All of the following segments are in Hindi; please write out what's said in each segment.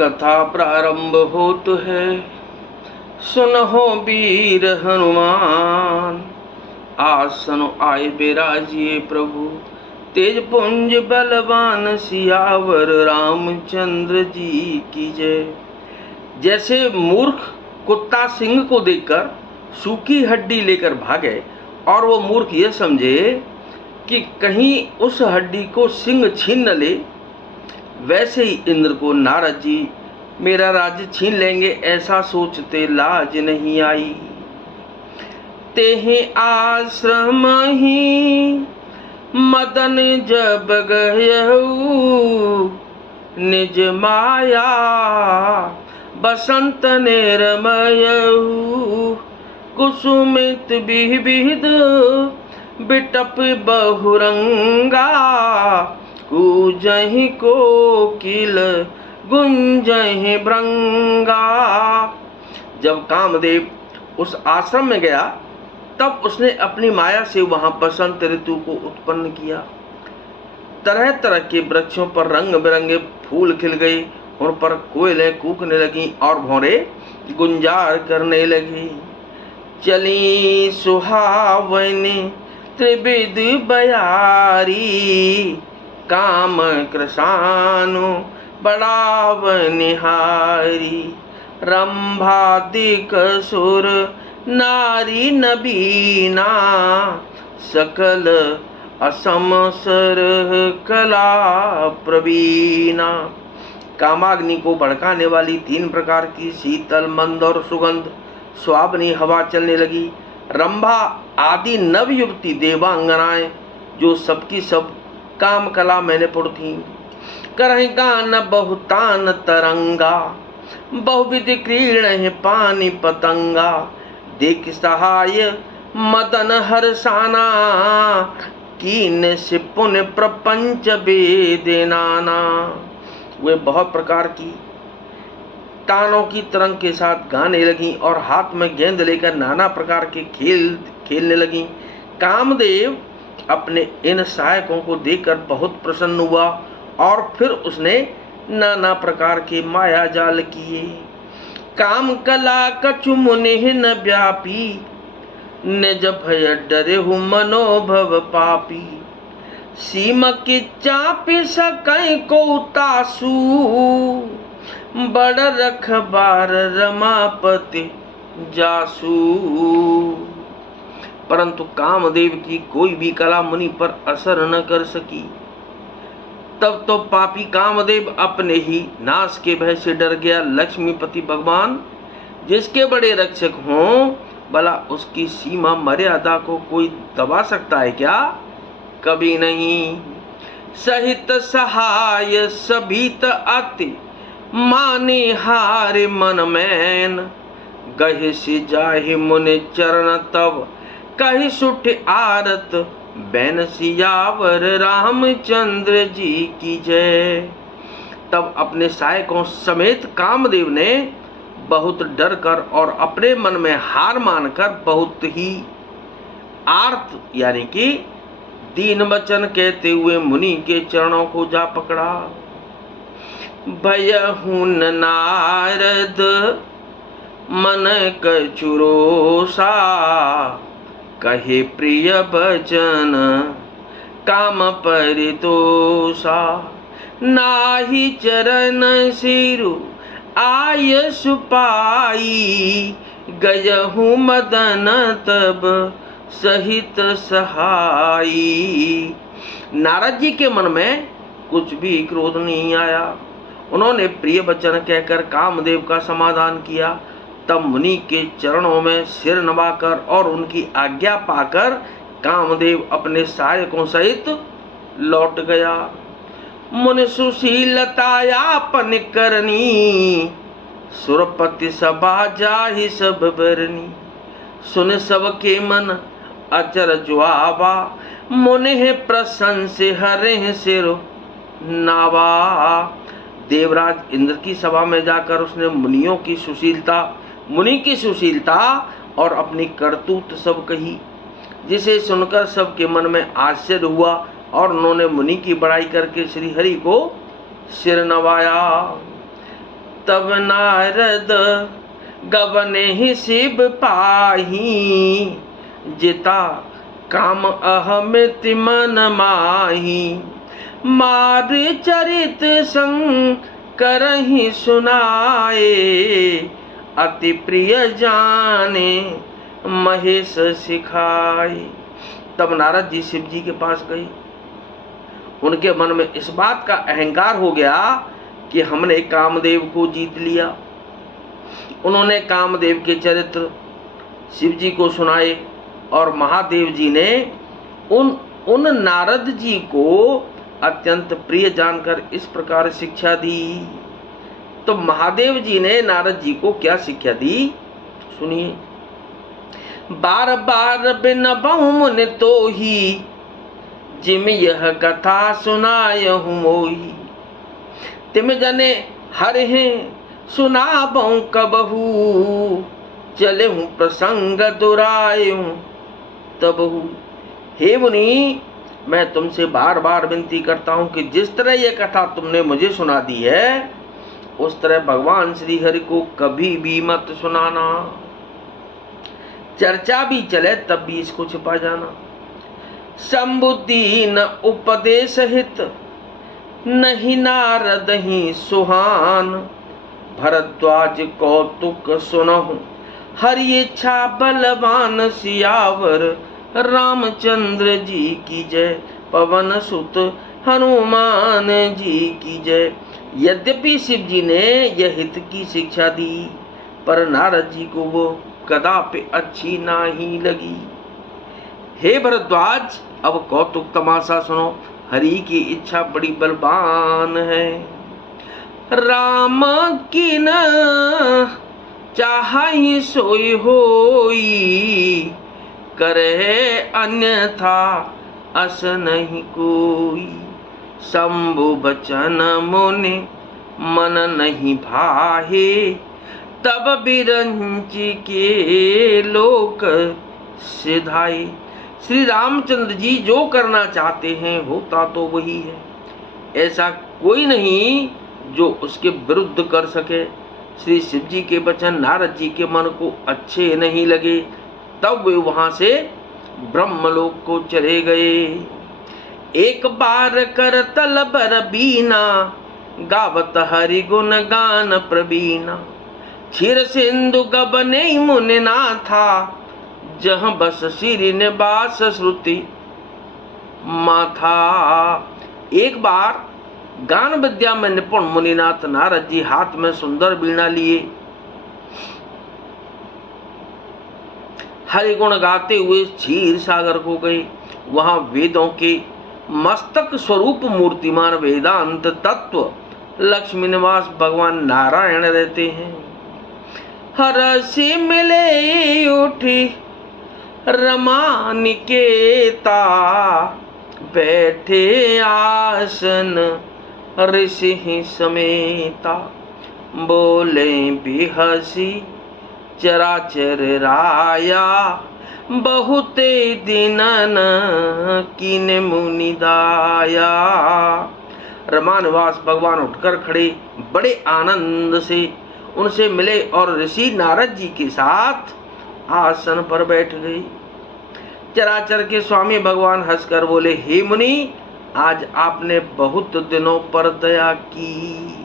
कथा प्रारंभ होत है। सुनहो वीर हनुमान, आसन आए बिराजिए प्रभु। तेज पुंज बलवान सियावर रामचंद्र जी की जय। जैसे मूर्ख कुत्ता सिंह को देखकर सूखी हड्डी लेकर भागे और वो मूर्ख ये समझे कि कहीं उस हड्डी को सिंह छीन न ले, वैसे ही इंद्र को नारद जी मेरा राज्य छीन लेंगे ऐसा सोचते लाज नहीं आई। तेहि आश्रम ही मदन जब गयऊ, निज माया बसंत निर्मयऊ। कुसुमित विविध बिटप बहुरंगा, कूजहि कोकिल गुंजहि भृंगा। जब कामदेव उस आश्रम में गया तब उसने अपनी माया से वहां बसंत ऋतु को उत्पन्न किया। तरह तरह के वृक्षों पर रंग बिरंगे फूल खिल गए, उन पर कोयलें कूकने लगी और भौरे गुंजार करने लगी। चली सुहावनी त्रिविध बयारी, काम कृशानु बड़ाव निहारी। रंभादिक सुर नारी नबीना, सकल असम सर कला प्रवीणा। कामाग्नि को भड़काने वाली 3 प्रकार की शीतल मंद और सुगंध स्वाबनी हवा चलने लगी। रंभा आदि नव युवती देवांगनाएं जो सबकी सब काम कला में निपुण थीं। करहि गान बहुतान तरंगा, बहुविध क्रीड़ पानी पतंगा। देख सहाय मदन हर्षाना, कीन से पुण्य प्रपंच वेदेनाना। वे बहुत प्रकार की तानों की तरंग के साथ गाने लगी और हाथ में गेंद लेकर नाना प्रकार के खेल खेलने लगी। कामदेव अपने इन सहायकों को देखकर बहुत प्रसन्न हुआ और फिर उसने नाना प्रकार के माया जाल किए। काम कला कछु मुनि न व्यापी, निज भय डरे हूँ मनोभव पापी। सीम की चापी सकई को तासु, बड़ रखबार रमापति जासू। परंतु कामदेव की कोई भी कला मुनि पर असर न कर सकी। तब तो पापी कामदेव अपने ही नाश के भय से डर गया। लक्ष्मीपति भगवान जिसके बड़े रक्षक हों, भला उसकी सीमा मर्यादा को कोई दबा सकता है क्या? कभी नहीं। सहित सहाय सभीत अति, माने हारे मन मैन। गहि से जाहि मुनि चरण तब, कहि सुठ आरत बैन सियावर रामचंद्र जी की जय। तब अपने सहायकों समेत कामदेव ने बहुत डर कर और अपने मन में हार मानकर बहुत ही आर्त यानी कि दीन वचन कहते हुए मुनि के चरणों को जा पकड़ा। भयहुन नारद मन कछुरोसा, कहे प्रिय बचन काम परितोषा। नाहि चरण सिरु आय सुपाई, गयहु मदन तब सहित सहाई। नारद जी के मन में कुछ भी क्रोध नहीं आया। उन्होंने प्रिय वचन कहकर कामदेव का समाधान किया। तब मुनि के चरणों में सिर नवाकर और उनकी आज्ञा पाकर कामदेव अपने सहायकों सहित लौट गया। मुनि सुशीलतायापन करनी, सुरपति सभा जाहि सब बरनी। सुन सबके मन अचर जुआवा, मुनि प्रशंसे हरे सिर नावा। देवराज इंद्र की सभा में जाकर उसने मुनि की सुशीलता और अपनी करतूत सब कही, जिसे सुनकर सबके मन में आश्चर्य हुआ और उन्होंने मुनि की बड़ाई करके श्री हरि को सिर नवाया। तब नारद गबने ही शिव पाही, जिता काम अहमिति मन माही। मार चरित संग करहि सुनाए, अति प्रिय जाने महेश सिखाए। तब नारद जी शिव जी के पास गए। उनके मन में इस बात का अहंकार हो गया कि हमने कामदेव को जीत लिया। उन्होंने कामदेव के चरित्र शिव जी को सुनाए और महादेव जी ने उन नारद जी को अत्यंत प्रिय जानकर इस प्रकार शिक्षा दी। तो महादेव जी ने नारद जी को क्या शिक्षा दी, सुनिए। बार बार बिनबहु मुनि तोहि, जिम यह कथा सुनायहु मोहि। तिम जने हरिहि सुनाबहु कबहु, चलेहु प्रसंग दुरायहु तबहु। हे मुनि, मैं तुमसे बार बार विनती करता हूं कि जिस तरह यह कथा तुमने मुझे सुना दी है, उस तरह भगवान श्री हरि को कभी भी मत सुनाना। चर्चा भी चले तब भी इसको छिपा जाना। संबुद्दीन उपदेश हित, नहीं नारद ही सुहान। भरद्वाज कौतुक सुनहु, हरि इच्छा बलवान। सियावर रामचंद्र जी की जय, पवन सुत हनुमान जी की जय। यद्यपि शिव जी ने यह हित की शिक्षा दी, पर नारद जी को वो कदापि अच्छी नहीं लगी। हे भरद्वाज, अब कौतुक तमाशा सुनो। हरि की इच्छा बड़ी बलवान है। राम की न चाहि सोई होई, करे अन्यथा अस नहीं कोई। शंभु बचन मुनि मन नहीं भाहे, तब बिरंची के लोक सिधाई। श्री रामचंद्र जी जो करना चाहते हैं होता तो वही है, ऐसा कोई नहीं जो उसके विरुद्ध कर सके। श्री शिव जी के वचन नारद जी के मन को अच्छे नहीं लगे, तब वे वहां से ब्रह्मलोक को चले गए। एक बार कर तल बर बीना, गावत हरि गुण गान प्रवीणा। क्षीर सिंधु गबने मुनि नाथा, जहाँ बस श्री निवास श्रुति माथा। एक बार गान विद्या में निपुण मुनिनाथ नारद जी हाथ में सुंदर वीणा लिए हरि गुण गाते हुए क्षीर सागर को गए। वहां वेदों के मस्तक स्वरूप मूर्तिमान वेदांत तत्व लक्ष्मी निवास भगवान नारायण रहते हैं। हर से मिले उठी रमा निकेता, बैठे आसन ऋषि समेता। बोले बिहसी चराचर राया, बहुते दिनन कीन मुनि दाया। रमानिवास भगवान उठकर खड़े बड़े आनंद से उनसे मिले और ऋषि नारद जी के साथ आसन पर बैठ गए। चराचर के स्वामी भगवान हंसकर बोले, हे मुनि, आज आपने बहुत दिनों पर दया की।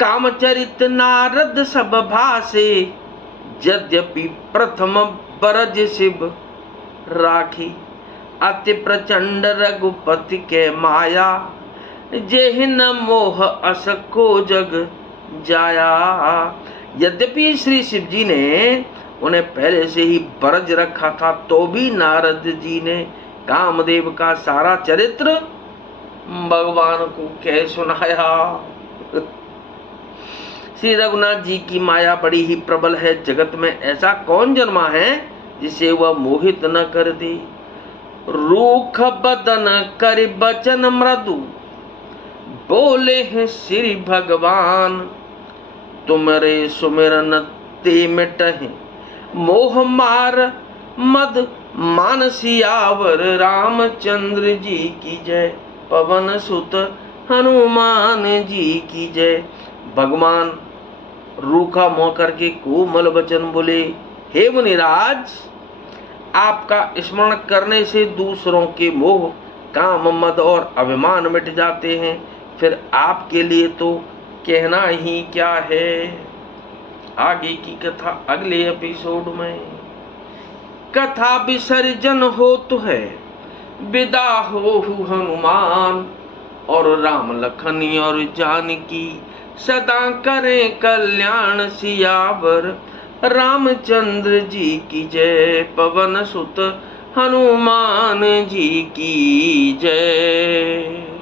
कामचरित नारद सब भासे, यद्यपि प्रथम बरज शिव राखी। अति प्रचंड रघुपति के माया, जेहिन मोह अस को जग जाया। यद्यपि श्री शिव जी ने उन्हें पहले से ही बरज रखा था, तो भी नारद जी ने कामदेव का सारा चरित्र भगवान को कह सुनाया। श्री रघुनाथ जी की माया बड़ी ही प्रबल है। जगत में ऐसा कौन जन्मा है जिसे वह मोहित न कर दे। रूख बदन कर बचन मृदु, बोले हैं श्री भगवान। तुमरे सुमिरन ते मिटहि, मोह मार मद मान। सियावर रामचंद्र जी की जय, पवन सुत हनुमान जी की जय। भगवान रूखा मुंह करके कोमल वचन बोले, हे मुनिराज, आपका स्मरण करने से दूसरों के मोह, काम, मद और अभिमान मिट जाते हैं। फिर आपके लिए तो कहना ही क्या है। आगे की कथा अगले एपिसोड में। कथा विसर्जन हो तो है, विदा हो हनुमान, और राम लखन और जानकी सदा करें कल्याण। सियावर रामचंद्र जी की जय। पवन सुत हनुमान जी की जय।